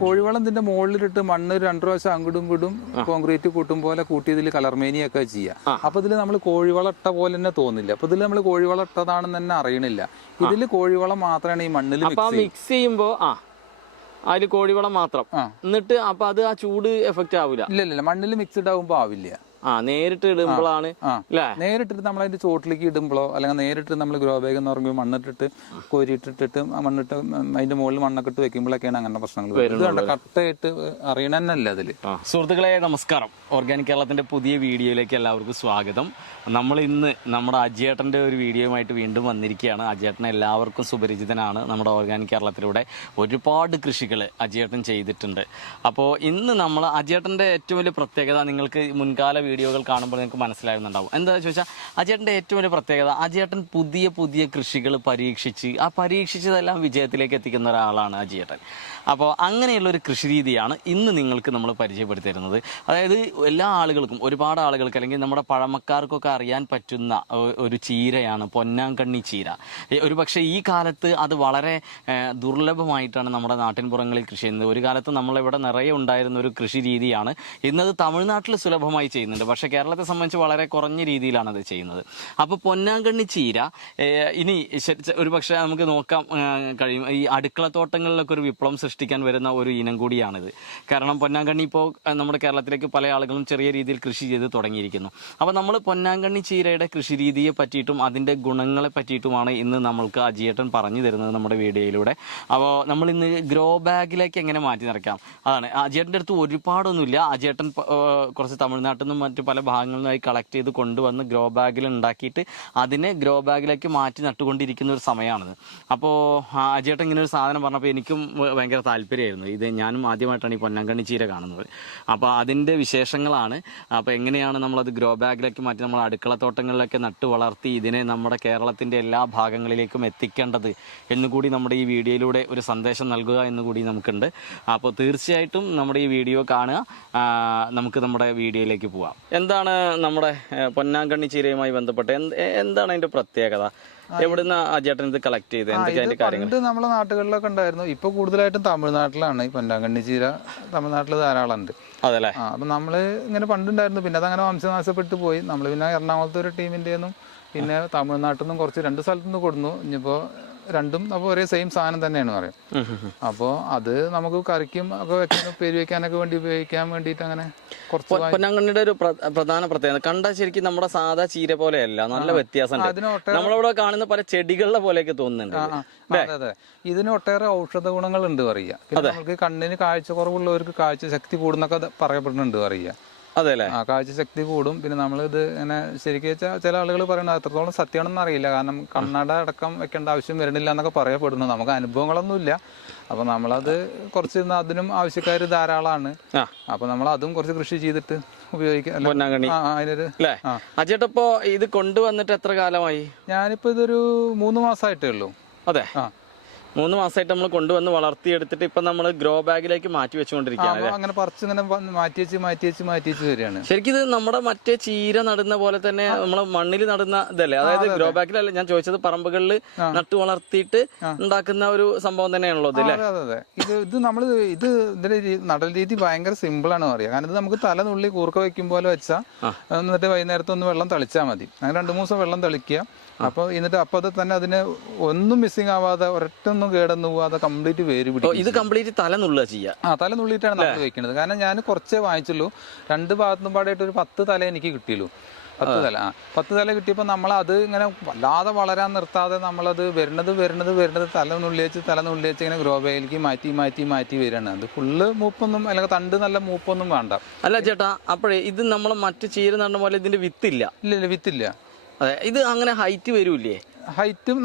കോഴിവളം ഇതിന്റെ മുകളിലിട്ട് മണ്ണ് 2 പ്രാവശ്യം അങ്ങോട്ടും ഇങ്ങോട്ടും കോൺക്രീറ്റ് കൂട്ടും പോലെ കൂട്ടി ഇതിൽ കളർമേനിയൊക്കെ ചെയ്യാം. അപ്പൊ ഇതിൽ നമ്മൾ കോഴിവളം ഇട്ട പോലെ തന്നെ തോന്നില്ല. അപ്പൊ ഇതിൽ നമ്മൾ കോഴിവളം ഇട്ടതാണെന്ന് തന്നെ അറിയണില്ല. ഇതിൽ കോഴിവളം മാത്രമാണ് ഈ മണ്ണിൽ മിക്സ് ചെയ്യുമ്പോ അതില് കോഴിവളം മാത്രം എന്നിട്ട് അപ്പൊ അത് ആ ചൂട് എഫക്റ്റ് ആവില്ല. ഇല്ല മണ്ണിൽ മിക്സ്ഡ് ആകുമ്പോ ആവില്ല. നേരിട്ട് ഇടുമ്പോഴാണ് നേരിട്ടിട്ട് നമ്മൾ അതിന്റെ ചോട്ടിലേക്ക് ഇടുമ്പോഴോ അല്ലെങ്കിൽ നേരിട്ട് നമ്മൾ ഗ്രോ ബാഗ് എന്ന് പറയുമ്പോൾ മണ്ണിട്ടിട്ട് കോരിയിട്ടിട്ട് മണ്ണിട്ട് അതിന്റെ മുകളിൽ മണ്ണൊക്കെ ഇട്ട് വെക്കുമ്പോഴൊക്കെയാണ് അങ്ങനെ പ്രശ്നങ്ങൾ കട്ടയായിട്ട് അറിയണന്നല്ല അതില്. സുഹൃത്തുക്കളെ നമസ്കാരം, ഓർഗാനിക് കേരളത്തിന്റെ പുതിയ വീഡിയോയിലേക്ക് എല്ലാവർക്കും സ്വാഗതം. നമ്മൾ ഇന്ന് നമ്മുടെ അജിയേട്ടന്റെ ഒരു വീഡിയോയുമായിട്ട് വീണ്ടും വന്നിരിക്കുകയാണ്. അജിയേട്ടൻ എല്ലാവർക്കും സുപരിചിതനാണ്. നമ്മുടെ ഓർഗാനിക് കേരളത്തിലൂടെ ഒരുപാട് കൃഷികൾ അജിയേട്ടൻ ചെയ്തിട്ടുണ്ട്. അപ്പോൾ ഇന്ന് നമ്മൾ അജിയേട്ടന്റെ ഏറ്റവും വലിയ പ്രത്യേകത നിങ്ങൾക്ക് മുൻകാല വീഡിയോകൾ കാണുമ്പോൾ നിങ്ങൾക്ക് മനസ്സിലാകുന്നുണ്ടാവും. എന്താണെന്ന് ചോദിച്ചാൽ അജിയേട്ടൻ്റെ ഏറ്റവും വലിയ പ്രത്യേകത അജിയേട്ടൻ പുതിയ കൃഷികൾ പരീക്ഷിച്ച് ആ പരീക്ഷിച്ചതെല്ലാം വിജയത്തിലേക്ക് എത്തിക്കുന്ന ഒരാളാണ് അജിയേട്ടൻ. അപ്പോൾ അങ്ങനെയുള്ളൊരു കൃഷി രീതിയാണ് ഇന്ന് നിങ്ങൾക്ക് നമ്മൾ പരിചയപ്പെടുത്തി തരുന്നത്. അതായത് എല്ലാ ആളുകൾക്കും, ഒരുപാട് ആളുകൾക്ക് അല്ലെങ്കിൽ നമ്മുടെ പഴമക്കാർക്കൊക്കെ അറിയാൻ പറ്റുന്ന ഒരു ചീരയാണ് പൊന്നാങ്കണ്ണി ചീര. ഒരു പക്ഷേ ഈ കാലത്ത് അത് വളരെ ദുർലഭമായിട്ടാണ് നമ്മുടെ നാട്ടിൻപുറങ്ങളിൽ കൃഷി ചെയ്യുന്നത്. ഒരു കാലത്ത് നമ്മളിവിടെ നിറയെ ഉണ്ടായിരുന്ന ഒരു കൃഷി രീതിയാണ്. ഇന്നത് തമിഴ്നാട്ടിൽ സുലഭമായി ചെയ്യുന്നുണ്ട്. പക്ഷേ കേരളത്തെ സംബന്ധിച്ച് വളരെ കുറഞ്ഞ രീതിയിലാണ് അത് ചെയ്യുന്നത്. അപ്പോൾ പൊന്നാങ്കണ്ണി ചീര ഇനി ഒരു പക്ഷേ നമുക്ക് നോക്കാൻ കഴിയും. ഈ അടുക്കളത്തോട്ടങ്ങളിലൊക്കെ ഒരു വിപ്ലവം സൃഷ്ടിക്കാൻ വരുന്ന ഒരു ഇനം കൂടിയാണിത്. കാരണം പൊന്നാങ്കണ്ണി ഇപ്പോൾ നമ്മുടെ കേരളത്തിലേക്ക് പല ആളുകളും ചെറിയ രീതിയിൽ കൃഷി ചെയ്ത് തുടങ്ങിയിരിക്കുന്നു. അപ്പോൾ നമ്മൾ പൊന്നാങ്കണ്ണി ചീരയുടെ കൃഷി രീതിയെ പറ്റിയിട്ടും അതിൻ്റെ ഗുണങ്ങളെ പറ്റിയിട്ടുമാണ് ഇന്ന് നമ്മൾക്ക് അജിയേട്ടൻ പറഞ്ഞു തരുന്നത് നമ്മുടെ വീഡിയോയിലൂടെ. അപ്പോൾ നമ്മൾ ഇന്ന് ഗ്രോ ബാഗിലേക്ക് എങ്ങനെ മാറ്റി നിറയ്ക്കാം അതാണ്. അജിയേട്ടൻ്റെ അടുത്ത് ഒരുപാടൊന്നുമില്ല. അജിയേട്ടൻ കുറച്ച് തമിഴ്നാട്ടിൽ നിന്നും മറ്റു പല ഭാഗങ്ങളിൽ നിന്നായി കളക്ട് ചെയ്ത് കൊണ്ടുവന്ന് ഗ്രോ ബാഗിൽ ഉണ്ടാക്കിയിട്ട് അതിനെ ഗ്രോ ബാഗിലേക്ക് മാറ്റി നട്ടുകൊണ്ടിരിക്കുന്ന ഒരു സമയമാണിത്. അപ്പോൾ അജിയേട്ടൻ ഇങ്ങനെ ഒരു സാധനം പറഞ്ഞപ്പോൾ എനിക്കും ഭയങ്കര താല്പര്യമായിരുന്നു. ഇത് ഞാനും ആദ്യമായിട്ടാണ് ഈ പൊന്നാങ്കണ്ണി ചീര കാണുന്നത്. അപ്പോൾ അതിൻ്റെ വിശേഷങ്ങളാണ്. അപ്പോൾ എങ്ങനെയാണ് നമ്മളത് ഗ്രോ ബാഗിലേക്ക് മാറ്റി നമ്മൾ അടുക്കളത്തോട്ടങ്ങളിലൊക്കെ നട്ടു വളർത്തി ഇതിനെ നമ്മുടെ കേരളത്തിൻ്റെ എല്ലാ ഭാഗങ്ങളിലേക്കും എത്തിക്കേണ്ടത് എന്നുകൂടി നമ്മുടെ ഈ വീഡിയോയിലൂടെ ഒരു സന്ദേശം നൽകുക എന്നുകൂടി നമുക്കുണ്ട്. അപ്പോൾ തീർച്ചയായിട്ടും നമ്മുടെ ഈ വീഡിയോ കാണുക. നമുക്ക് നമ്മുടെ വീഡിയോയിലേക്ക് പോവാം. എന്താണ് നമ്മുടെ പൊന്നാങ്കണ്ണി ചീരയുമായി ബന്ധപ്പെട്ട് എന്താണ് അതിൻ്റെ പ്രത്യേകത? എവിടുന്ന അജിയേട്ടൻ ഇത് കളക്ട് ചെയ്ത് എന്തൊക്കെ അതിന്റെ കാര്യങ്ങൾ? നമ്മുടെ നാട്ടുകളിലൊക്കെ ഉണ്ടായിരുന്നു. ഇപ്പൊ കൂടുതലായിട്ടും തമിഴ്നാട്ടിലാണ് ഈ പൊന്നാങ്കണ്ണി ചീര. തമിഴ്നാട്ടിൽ ധാരാളം ഉണ്ട്. അതല്ലേ? അപ്പൊ നമ്മള് ഇങ്ങനെ പണ്ടുണ്ടായിരുന്നു. പിന്നെ അതങ്ങനെ വംശനാശപ്പെട്ട് പോയി. നമ്മള് പിന്നെ എറണാകുളത്തെ ഒരു ടീമിന്റെ പിന്നെ തമിഴ്നാട്ടിൽ നിന്നും കുറച്ച് 2 സ്ഥലത്തുനിന്ന് കൊടുന്നു. ഇനിയിപ്പോ രണ്ടും അപ്പോൾ ഒരേ സെയിം സാധനം തന്നെയാണ് പറയും. അപ്പോൾ അത് നമുക്ക് കറിക്കും ഒക്കെ വെക്കാൻ പേര് വെക്കാനൊക്കെ വേണ്ടി ഉപയോഗിക്കാൻ വേണ്ടിയിട്ട് അങ്ങനെ കുറച്ച്. പൊന്നാങ്കണ്ണിയുടെ ഒരു പ്രധാന പ്രത്യേകത കണ്ടാൽ ശരിക്കും നമ്മുടെ സാധാ ചീര പോലെയല്ല, നല്ല വ്യത്യാസമുണ്ട്. നമ്മളിവിടെ കാണുന്ന പല ചെടികളുടെ പോലെയൊക്കെ തോന്നുന്നുണ്ട്. അതെ, ഇതിന് ഒട്ടേറെ ഔഷധ ഗുണങ്ങളുണ്ട് പറയുക. പിന്നെ നമുക്ക് കണ്ണിന് കാഴ്ച കുറവുള്ളവർക്ക് കാഴ്ച ശക്തി കൂടുന്നൊക്കെ പറയപ്പെടുന്നുണ്ട് പറയുക. അതെല്ലേ? കാഴ്ച ശക്തി കൂടും. പിന്നെ നമ്മളിത് ഇങ്ങനെ ശരിക്കും വെച്ചാൽ ചില ആളുകൾ പറയുന്നത് എത്രത്തോളം സത്യമാണെന്ന് അറിയില്ല. കാരണം കണ്ണട അടക്കം വെക്കേണ്ട ആവശ്യം വരുന്നില്ല എന്നൊക്കെ പറയപ്പെടുന്നു. നമുക്ക് അനുഭവങ്ങളൊന്നുമില്ല. അപ്പൊ നമ്മളത് കുറച്ച് അതിനും ആവശ്യക്കാർ ധാരാളമാണ്. അപ്പൊ നമ്മൾ അതും കുറച്ച് കൃഷി ചെയ്തിട്ട് ഉപയോഗിക്കാം. അജേട്ടപ്പോ ഇത് കൊണ്ടുവന്നിട്ട് എത്ര കാലമായി? ഞാനിപ്പോ ഇതൊരു 3 മാസമായിട്ടേ ഉള്ളൂ. അതെ, 3 മാസമായിട്ട് നമ്മൾ കൊണ്ടുവന്ന് വളർത്തിയെടുത്തിട്ട് ഇപ്പൊ നമ്മൾ ഗ്രോ ബാഗിലേക്ക് മാറ്റി വെച്ചുകൊണ്ടിരിക്കുകയാണ്. അങ്ങനെ പറിച്ച് ഇങ്ങനെ മാറ്റി വെച്ച് വരികയാണ്. ശരിക്കും ഇത് നമ്മുടെ മറ്റേ ചീര നടുന്ന പോലെ തന്നെ നമ്മളെ മണ്ണിൽ നടുന്ന ഇതല്ലേ? അതായത് ഗ്രോ ബാഗിലല്ല ഞാൻ ചോദിച്ചത്, പറമ്പുകളിൽ നട്ടു വളർത്തിയിട്ട് ഉണ്ടാക്കുന്ന ഒരു സംഭവം തന്നെയാണല്ലോ ഇതല്ലേ? അതെ. ഇതിന്റെ നടൽ രീതി ഭയങ്കര സിമ്പിൾ ആണ് പറയാ. കാരണം ഇത് നമുക്ക് തല നുള്ളി കൂർക്ക വെക്കും പോലെ വെച്ചാൽ എന്നിട്ട് വൈകുന്നേരത്ത് ഒന്ന് വെള്ളം തളിച്ചാൽ മതി. അങ്ങനെ 2-3 ദിവസം വെള്ളം തളിക്കുക. അപ്പൊ എന്നിട്ട് അത് തന്നെ അതിന് ഒന്നും മിസ്സിംഗ് ആവാതെ ഒരൊറ്റൊന്നും കേടൊന്നും പോവാതെ കംപ്ലീറ്റ് വേര് പിടിക്കും. ഇത് കംപ്ലീറ്റ് തല നുള്ളുക ചെയ്യുക. തല നുള്ളിയിട്ടാണ് നമ്മൾ വെക്കുന്നത്. കാരണം ഞാൻ കുറച്ചേ വാങ്ങിച്ചുള്ളൂ. 2 ഭാഗത്തും പാടായിട്ട് ഒരു 10 തല എനിക്ക് കിട്ടിയുള്ളൂ. 10 തല കിട്ടിയപ്പോൾ നമ്മൾ അത് ഇങ്ങനെ വല്ലാതെ വളരാൻ നിർത്താതെ നമ്മളത് വരുന്നത് തല നുള്ളിയേച്ച് ഇങ്ങനെ ഗ്രോ ബാഗിലേക്ക് മാറ്റി വരികയാണ്. അത് ഫുള്ള് മൂപ്പൊന്നും അല്ലെങ്കിൽ തണ്ട് നല്ല മൂപ്പൊന്നും വേണ്ട. അല്ല ചേട്ടാ, അപ്പോഴേ ഇത് നമ്മൾ മറ്റു ചീര നടന്ന പോലെ ഇതിന്റെ വിത്തില്ല? ഇല്ല, വിത്തില്ല. അതെ, ഇത് അങ്ങനെ ഹൈറ്റ് വരൂല്ലേ?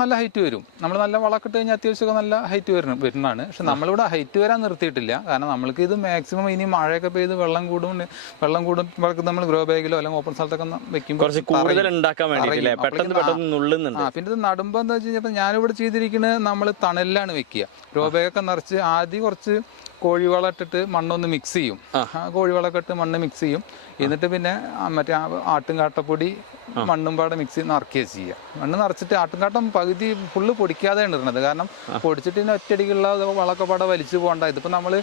നല്ല ഹൈറ്റ് വരും. നമ്മൾ നല്ല വളക്കിട്ട് കഴിഞ്ഞാൽ അത്യാവശ്യമൊക്കെ നല്ല ഹൈറ്റ് വരുന്നതാണ്. പക്ഷെ നമ്മളിവിടെ ഹൈറ്റ് വരാൻ നിർത്തിയിട്ടില്ല. കാരണം നമ്മൾക്ക് ഇത് മാക്സിമം ഇനി മഴയൊക്കെ പെയ്ത് വെള്ളം കൂടും നമ്മൾ ഗ്രോ ബാഗിലോ അല്ലെങ്കിൽ ഓപ്പൺ സ്ഥലത്തൊക്കെ വെക്കുമ്പോൾ പിന്നെ ഇത് നടുമ്പോൾ എന്താ വെച്ച് കഴിഞ്ഞാൽ ഞാനിവിടെ ചെയ്തിരിക്കുന്നത് നമ്മൾ തണലിലാണ് വെക്കുക. ഗ്രോ ബാഗൊക്കെ നിറച്ച് ആദ്യം കുറച്ച് കോഴിവളം ഇട്ടിട്ട് മണ്ണൊന്ന് മിക്സ് ചെയ്യും. കോഴിവളമൊക്കെ ഇട്ട് മണ്ണ് മിക്സ് ചെയ്യും. എന്നിട്ട് പിന്നെ മറ്റേ ആട്ടുംകാട്ടപ്പൊടി മണ്ണും പാടെ മിക്സ് നിറയ്ക്കുക ചെയ്യുക. മണ്ണ് നിറച്ചിട്ട് ആട്ടുംകാട്ടം പകുതി ഫുള്ള് പൊടിക്കാതെയാണ് ഇടുന്നത്. കാരണം പൊടിച്ചിട്ട് ഇതിന് ഒറ്റയടിക്കുള്ള വളമൊക്കെ പാടെ വലിച്ചു പോകണ്ട. ഇതിപ്പോൾ നമ്മൾ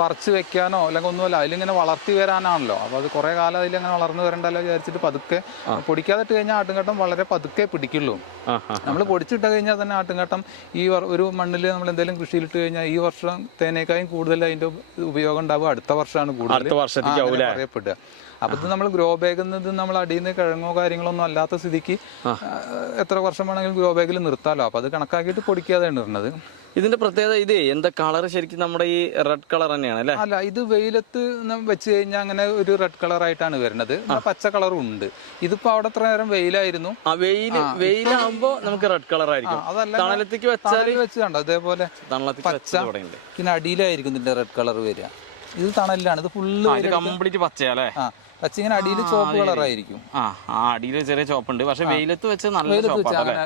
പറിച്ച് വെക്കാനോ അല്ലെങ്കിൽ ഒന്നുമല്ല, അതിലിങ്ങനെ വളർത്തി വരാനാണല്ലോ. അപ്പോൾ അത് കുറേ കാലം അതിലിങ്ങനെ വളർന്നു വരണ്ടല്ലോ വിചാരിച്ചിട്ട് പതുക്കെ പൊടിക്കാതെ ഇട്ട് കഴിഞ്ഞാൽ ആട്ടുംകാട്ടം വളരെ പതുക്കെ പിടിക്കുള്ളൂ. നമ്മൾ പൊടിച്ചിട്ട് കഴിഞ്ഞാൽ തന്നെ ആട്ടുംകാട്ടം ഈ ഒരു മണ്ണിൽ നമ്മൾ എന്തെങ്കിലും കൃഷിയിലിട്ട് കഴിഞ്ഞാൽ ഈ വർഷം തേനേക്കായും കൂടുതൽ അതിൻ്റെ ഉപയോഗം ഉണ്ടാവുക അടുത്ത വർഷമാണ് കൂടുതൽ പറയപ്പെടുക. അപ്പൊ ഇത് നമ്മൾ ഗ്രോ ബാഗിൽ നിന്ന് നമ്മൾ അടിയിൽ നിന്ന് കിഴങ്ങോ കാര്യങ്ങളോ ഒന്നും അല്ലാത്ത സ്ഥിതിക്ക് എത്ര വർഷം വേണമെങ്കിലും ഗ്രോ ബാഗിൽ നിർത്താലോ. അപ്പൊ അത് കണക്കാക്കിയിട്ട് പൊടിക്കാതെയാണ് ഇടുന്നത്. ഇതിന്റെ പ്രത്യേകത ഇത് എന്താ കളർ ശരിക്കും നമ്മുടെ ഈ റെഡ് കളർ തന്നെയാണ് അല്ലേ? അല്ല, ഇത് വെയിലത്ത് വെച്ച് കഴിഞ്ഞാൽ അങ്ങനെ ഒരു റെഡ് കളർ ആയിട്ടാണ് വരുന്നത്. പച്ച കളറും ഉണ്ട്. ഇതിപ്പോ അവിടെ എത്ര നേരം വെയിലായിരുന്നു. വെയിലാകുമ്പോ നമുക്ക് റെഡ് കളർ ആയിരിക്കും. തണലത്തേക്ക് വെച്ച് കണ്ടോ അതേപോലെ പച്ച. പിന്നെ അടിയിലായിരിക്കും ഇതിന്റെ റെഡ് കളർ വരിക. ഇത് തണലിലാണ്. ഇത് ഫുള്ള് കംപ്ലീറ്റ് പച്ചയല്ലേ? പച്ച ഇങ്ങനെ അടിയിൽ ചോപ്പ് കളറായിരിക്കും. അടിയിൽ ചെറിയ ചോപ്പുണ്ട്. പക്ഷെ വെയിലത്ത് വെച്ച് നല്ല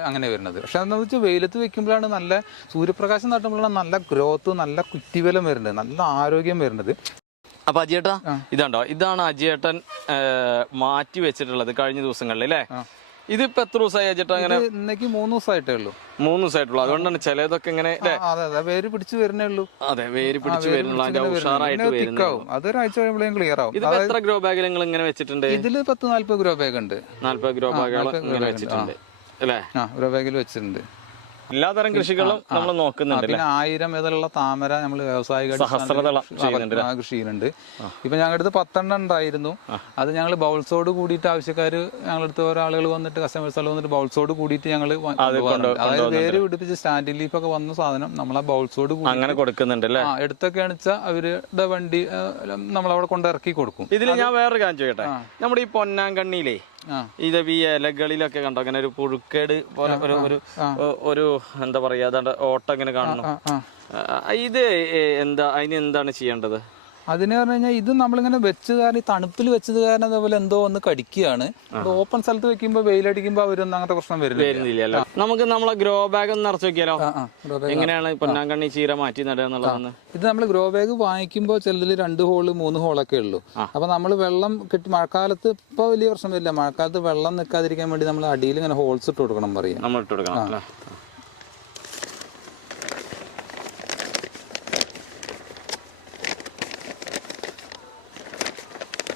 അങ്ങനെ വരുന്നത്. പക്ഷെ എന്താ വെച്ചാൽ വെയിലത്ത് വെക്കുമ്പോഴാണ് നല്ല സൂര്യപ്രകാശം തട്ടുമ്പോഴാണ് നല്ല ഗ്രോത്ത്, നല്ല കുറ്റിബലം വരുന്നത്, നല്ല ആരോഗ്യം വരുന്നത്. അപ്പൊ അജിയേട്ടാ ഇതാണ്ടോ, ഇതാണ് അജിയേട്ടൻ മാറ്റി വെച്ചിട്ടുള്ളത് കഴിഞ്ഞ ദിവസങ്ങളിൽ അല്ലേ? ഇതിപ്പോ എത്ര ദിവസമായി അജിയേട്ടാ? അങ്ങനെ ഇന്നേക്ക് 3 ദിവസമായിട്ടേ ഉള്ളൂ. 3 ദിവസമായിട്ടുള്ളൂ. അതുകൊണ്ടാണ് ചിലതൊക്കെ ഇങ്ങനെ വേര് പിടിച്ച് വരുന്നേ ഉള്ളൂ. അതെ, വേര് പിടിച്ച് വരുന്നുള്ളൂ. ഉഷാറായിട്ട് വരുന്നു. അതൊരാഴ്ച കഴിയുമ്പോഴേക്കും ക്ലിയർ ആവും. ഇത് എത്ര ഗ്രോ ബാഗിൽ നിങ്ങൾ ഇങ്ങനെ വെച്ചിട്ടുണ്ട്? ഇതില് 10-40 ഗ്രോ ബാഗ് ഉണ്ട്. 40 ഗ്രോ ബാഗുകൾ ഇങ്ങനെ വെച്ചിട്ടുണ്ട് അല്ലേ? ഗ്രോ ബാഗിൽ വെച്ചിട്ടുണ്ട്. എല്ലാതരം കൃഷികളും നമ്മൾ നോക്കുന്നുണ്ട്. പിന്നെ 1000 ഇതിലുള്ള താമര നമ്മൾ വ്യവസായിക കൃഷി ചെയ്യുന്നുണ്ട്. ഇപ്പൊ ഞങ്ങളുടെ അടുത്ത് 10 ഉണ്ടായിരുന്നു. അത് ഞങ്ങൾ ബൗൾസോട് കൂടിയിട്ട് ആവശ്യക്കാർ ഞങ്ങളടുത്ത് ഒരാളുകൾ വന്നിട്ട് കസ്റ്റമേഴ്സ് വന്നിട്ട് ബൗൾസോട് കൂടിയിട്ട് ഞങ്ങൾ അതായത് വേര് പിടിപ്പിച്ച് സ്റ്റാൻഡിംഗ് ലീഫ് ഒക്കെ വന്ന സാധനം നമ്മൾ ആ ബൗൾസോട് കൂടി അങ്ങനെ കൊടുക്കുന്നുണ്ട്. എടുത്തൊക്കെയാണെന്ന് വെച്ചാൽ അവരുടെ വണ്ടി നമ്മളവിടെ കൊണ്ട് ഇറക്കി കൊടുക്കും. ഇതിൽ ഞാൻ വേറൊരു കാര്യം ചോദിക്കട്ടെ, നമ്മുടെ ഈ പൊന്നാങ്കണ്ണിയിലേ ഇത് ഈ ഇലകളിലൊക്കെ കണ്ടോ അങ്ങനെ ഒരു പുഴുക്കേട് പോലെ ഒരു എന്താ പറയാ ഓട്ടം ഇങ്ങനെ കാണണം. ഇത് എന്താ, അതിന് എന്താണ് ചെയ്യേണ്ടത്? അതിന് പറഞ്ഞു കഴിഞ്ഞാൽ ഇത് നമ്മളിങ്ങനെ വെച്ച് കാരണം തണുപ്പിൽ വെച്ചത് കാരണം അതേപോലെ എന്തോ ഒന്ന് കടിക്കുകയാണ്. ഓപ്പൺ സ്ഥലത്ത് വെക്കുമ്പോൾ വെയിലടിക്കുമ്പോൾ അവരൊന്നും അങ്ങനത്തെ പ്രശ്നം വരുന്നില്ല. നമുക്ക് നമ്മളെ ഗ്രോ ബാഗ് ഒന്ന് നിറച്ച് വെക്കാലോ? എങ്ങനെയാണ് പൊന്നാങ്കണ്ണി ചീര മാറ്റി നടുക എന്നുള്ളതാണ്? ഇത് നമ്മൾ ഗ്രോ ബാഗ് വാങ്ങിക്കുമ്പോൾ ചിലതിൽ 2 ഹോള് 3 ഹോളൊക്കെ ഉള്ളൂ. അപ്പൊ നമ്മൾ വെള്ളം കെട്ടി മഴക്കാലത്ത് ഇപ്പൊ വലിയ പ്രശ്നം വരില്ല. മഴക്കാലത്ത് വെള്ളം നിൽക്കാതിരിക്കാൻ വേണ്ടി നമ്മൾ അടിയിൽ ഇങ്ങനെ ഹോൾസ് ഇട്ട് കൊടുക്കണം പറയാം. നമ്മൾ ഇട്ട് കൊടുക്കണം.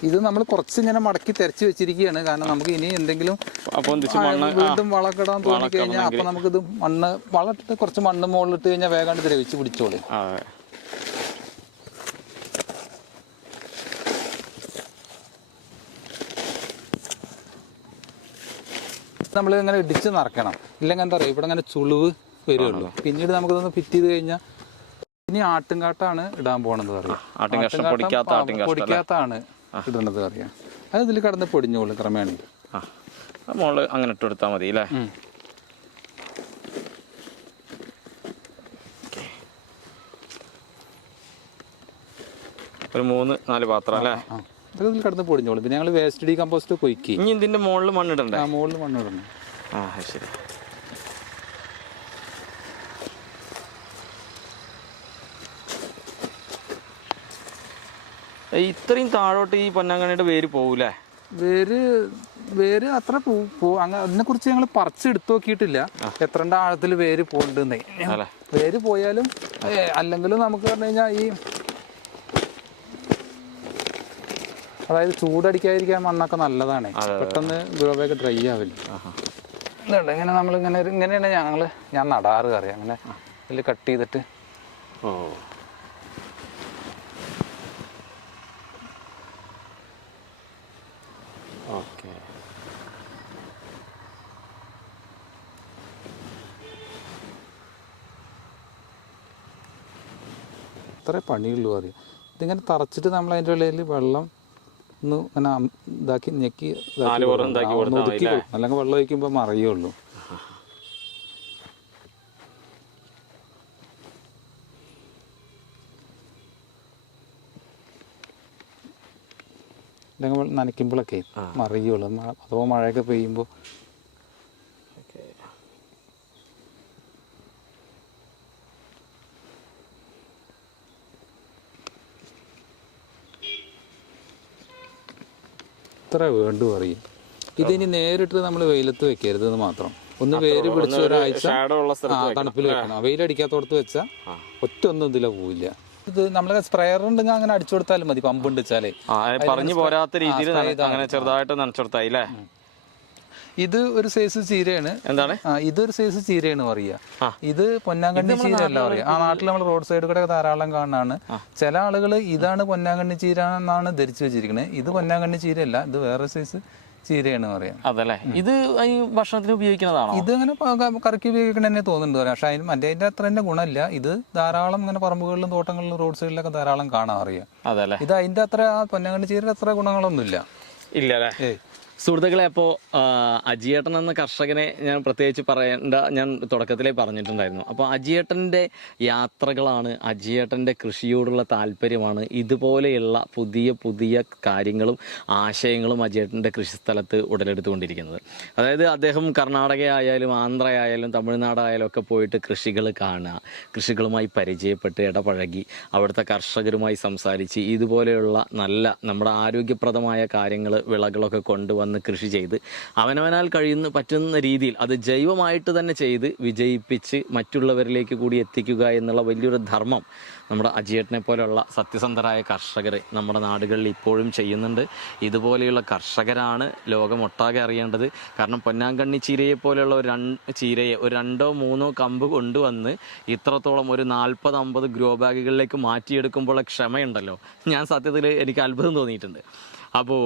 ഇത് നമ്മൾ കുറച്ച് ഇങ്ങനെ മടക്കി തെരച്ച് വെച്ചിരിക്കുകയാണ്. കാരണം നമുക്ക് ഇനി എന്തെങ്കിലും വീണ്ടും വളക്കിടാൻ തോന്നി കഴിഞ്ഞാൽ അപ്പൊ നമുക്കിത് മണ്ണ് വളമിട്ടിട്ട് കുറച്ച് മണ്ണ് മുകളിലിട്ട് കഴിഞ്ഞാൽ വേഗം ദ്രവിച്ച് പിടിച്ചോളൂ. നമ്മൾ ഇങ്ങനെ ഇടിച്ച് നിറയ്ക്കണം. ഇല്ലെങ്കിൽ എന്താ പറയുക, ഇവിടെ ഇങ്ങനെ ചുളിവ് വരുള്ളൂ. പിന്നീട് നമുക്കിതൊന്ന് ഫിറ്റ് ചെയ്ത് കഴിഞ്ഞാൽ ഇനി ആട്ടുംകാട്ടാണ് ഇടാൻ പോകണത് പറയാം. പൊടിക്കാത്താണ് ഇടുന്നത് അറിയാം. അത് ഇതിൽ കടന്ന് പൊടിഞ്ഞോളൂ ക്രമേണ. മോള് അങ്ങനെ ഇട്ട് കൊടുത്താൽ മതി അല്ലേ? ഒരു 3-4 പാത്രം അല്ലേ? അതൊക്കെ ഇതിൽ കടന്ന് പൊടിഞ്ഞോളൂ. പിന്നെ ഞങ്ങൾ വേസ്റ്റ് ഡീകമ്പോസ്റ്റ് കൊയ്ക്കി. ഇനി ഇതിന്റെ മുകളിൽ മണ്ണിടണ്ടേ? മുകളിൽ മണ്ണിടണം. ശരി. ഇത്രയും താഴോട്ട് ഈ പൊന്നാങ്കണ്ണിയുടെ വേര് പോകൂലേ? വേര് അത്ര അതിനെ കുറിച്ച് ഞങ്ങൾ പറിച്ചെടുത്ത് നോക്കിയിട്ടില്ല എത്ര ആഴത്തിൽ വേര് പോകണ്ടെന്നേ. വേര് പോയാലും അല്ലെങ്കിലും നമുക്ക് പറഞ്ഞു കഴിഞ്ഞാൽ ഈ അതായത് ചൂടടിക്കാതിരിക്കാൻ മണ്ണൊക്കെ നല്ലതാണ്. പെട്ടെന്ന് ഗ്രോ ബാഗ് ഡ്രൈ ആവില്ല. ഇങ്ങനെ നമ്മളിങ്ങനെ ഇങ്ങനെയാണ് ഞാൻ നടാറ് അറിയാം. അങ്ങനെ ഇതിൽ കട്ട് ചെയ്തിട്ട് അത്രേ പണിയുള്ളൂ അറിയാം. ഇതിങ്ങനെ തറച്ചിട്ട് നമ്മൾ അതിൻ്റെ ഇടയിൽ വെള്ളം ഒന്ന് ഇങ്ങനെ ഇതാക്കി ഞെക്കി ഒതുക്കി കൊടുക്കും. അല്ലെങ്കിൽ വെള്ളം ഒഴിക്കുമ്പോൾ മറിയുള്ളൂ. അല്ലെങ്കിൽ നനയ്ക്കുമ്പോഴൊക്കെ മറിയുള്ളൂ. അഥവാ മഴയൊക്കെ പെയ്യുമ്പോൾ ഇത്ര വേണ്ടു പറയും. ഇതിനി നേരിട്ട് നമ്മൾ വെയിലത്ത് വെക്കരുത് എന്ന് മാത്രം. ഒന്ന് വേര് പിടിച്ച് ഒരാഴ്ച തണുപ്പിൽ വെക്കണം. വെയിലടിക്കാത്തോടത്ത് വെച്ചാൽ ഒറ്റ ഒന്നും ഇതില പോവില്ല. ഇത് നമ്മളെ സ്പ്രെയർ ഉണ്ടെങ്കിൽ അങ്ങനെ അടിച്ചു കൊടുത്താലും മതി. പമ്പ് ഉണ്ട് വെച്ചാലേ പറഞ്ഞു പോരാത്ത രീതിയിൽ അങ്ങനെ ചെറുതായിട്ട് നനച്ചെടുത്തായില്ലേ. ഇത് ഒരു സൈസ് ചീരയാണ്. എന്താണ് ഇതൊരു സൈസ് ചീരയാണ് പറയുക. ഇത് പൊന്നാങ്കണ്ണി ചീര അല്ല പറയുക. നാട്ടിൽ നമ്മൾ റോഡ് സൈഡ് കൂടെ ധാരാളം കാണാണ്. ചില ആളുകൾ ഇതാണ് പൊന്നാങ്കണ്ണി ചീര എന്നാണ് ധരിച്ചു വെച്ചിരിക്കുന്നത്. ഇത് പൊന്നാങ്കണ്ണി ചീരയല്ല, ഇത് വേറെ സൈസ് ചീരയാണ് പറയാം. അതല്ലേ. ഇത് ഈ ഭക്ഷണത്തിന് ഉപയോഗിക്കുന്നതാണോ? ഇത് അങ്ങനെ കറക്കി ഉപയോഗിക്കണ തന്നെ തോന്നുന്നുണ്ട് പറയാം. പക്ഷെ അതിന്റെ അത്ര തന്നെ ഗുണമില്ല. ഇത് ധാരാളം ഇങ്ങനെ പറമ്പുകളിലും തോട്ടങ്ങളിലും റോഡ് സൈഡിലൊക്കെ ധാരാളം കാണാൻ അറിയാം. അതല്ലേ. ഇത് അതിന്റെ അത്ര പൊന്നാങ്കണ്ണി ചീരയുടെ അത്ര ഗുണങ്ങളൊന്നുമില്ല. ഇല്ല അല്ലേ. സുഹൃത്തുക്കളെ, അപ്പോൾ അജിയേട്ടൻ എന്ന കർഷകനെ ഞാൻ പ്രത്യേകിച്ച് പറയേണ്ട, ഞാൻ തുടക്കത്തിലേ പറഞ്ഞിട്ടുണ്ടായിരുന്നു. അപ്പോൾ അജിയേട്ടൻ്റെ യാത്രകളാണ്, അജിയേട്ടൻ്റെ കൃഷിയോടുള്ള താല്പര്യമാണ് ഇതുപോലെയുള്ള പുതിയ പുതിയ കാര്യങ്ങളും ആശയങ്ങളും അജിയേട്ടൻ്റെ കൃഷിസ്ഥലത്ത് ഉടലെടുത്തുകൊണ്ടിരിക്കുന്നത്. അതായത് അദ്ദേഹം കർണാടക ആയാലും ആന്ധ്ര ആയാലും തമിഴ്നാടായാലും ഒക്കെ പോയിട്ട് കൃഷികൾ കാണുക, കൃഷികളുമായി പരിചയപ്പെട്ട് ഇടപഴകി അവിടുത്തെ കർഷകരുമായി സംസാരിച്ച് ഇതുപോലെയുള്ള നല്ല നമ്മുടെ ആരോഗ്യപ്രദമായ കാര്യങ്ങൾ വിളകളൊക്കെ കൊണ്ടുവന്ന് കൃഷി ചെയ്ത് അവനവനാൽ പറ്റുന്ന രീതിയിൽ അത് ജൈവമായിട്ട് തന്നെ ചെയ്ത് വിജയിപ്പിച്ച് മറ്റുള്ളവരിലേക്ക് കൂടി എത്തിക്കുക എന്നുള്ള വലിയൊരു ധർമ്മം നമ്മുടെ അജിയേട്ടനെ പോലെയുള്ള സത്യസന്ധരായ കർഷകർ നമ്മുടെ നാടുകളിൽ ഇപ്പോഴും ചെയ്യുന്നുണ്ട്. ഇതുപോലെയുള്ള കർഷകരാണ് ലോകമൊട്ടാകെ അറിയേണ്ടത്. കാരണം പൊന്നാങ്കണ്ണി ചീരയെ പോലെയുള്ള ഒരു രണ്ടോ മൂന്നോ കമ്പ് കൊണ്ടുവന്ന് ഇത്രത്തോളം ഒരു 40-50 ഗ്രോ ബാഗുകളിലേക്ക് മാറ്റിയെടുക്കുമ്പോൾ ക്ഷമയുണ്ടല്ലോ, ഞാൻ സത്യത്തിൽ എനിക്ക് അത്ഭുതം തോന്നിയിട്ടുണ്ട്. അപ്പോൾ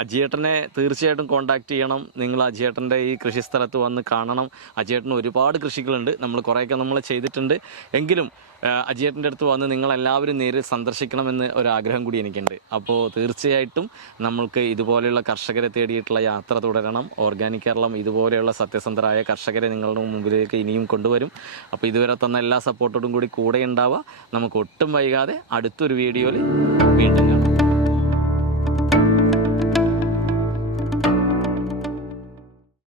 അജിയേട്ടനെ തീർച്ചയായിട്ടും കോൺടാക്ട് ചെയ്യണം. നിങ്ങൾ അജിയേട്ടൻ്റെ ഈ കൃഷിസ്ഥലത്ത് വന്ന് കാണണം. അജിയേട്ടന് ഒരുപാട് കൃഷികളുണ്ട്, കുറേയൊക്കെ നമ്മൾ ചെയ്തിട്ടുണ്ട്. എങ്കിലും അജിയേട്ടൻ്റെ അടുത്ത് വന്ന് നിങ്ങളെല്ലാവരും നേരിൽ സന്ദർശിക്കണമെന്ന് ഒരാഗ്രഹം കൂടി എനിക്കുണ്ട്. അപ്പോൾ തീർച്ചയായിട്ടും നമ്മൾക്ക് ഇതുപോലെയുള്ള കർഷകരെ തേടിയിട്ടുള്ള യാത്ര തുടരണം. ഓർഗാനിക് കേരളം ഇതുപോലെയുള്ള സത്യസന്ധരായ കർഷകരെ നിങ്ങളുടെ മുമ്പിലേക്ക് ഇനിയും കൊണ്ടുവരും. അപ്പോൾ ഇതുവരെ തന്ന എല്ലാ സപ്പോർട്ടോടും കൂടി കൂടെ ഉണ്ടാവുക. നമുക്ക് ഒട്ടും വൈകാതെ അടുത്തൊരു വീഡിയോയിൽ വീണ്ടും